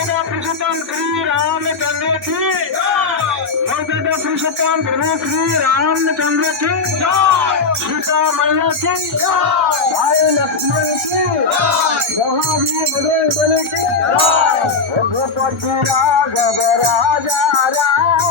पुरुषोत्तम श्री रामचंद्र की मौजूदा पुरुषोत्तम प्रभु श्री रामचंद्र की सीता मैया की भाई लक्ष्मण की महावीर बड़े बड़े की रघुपति राघव राजा राम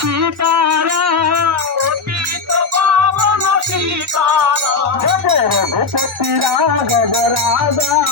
సీతారా సీతారా. రఘుపతి రాఘవ రాధా.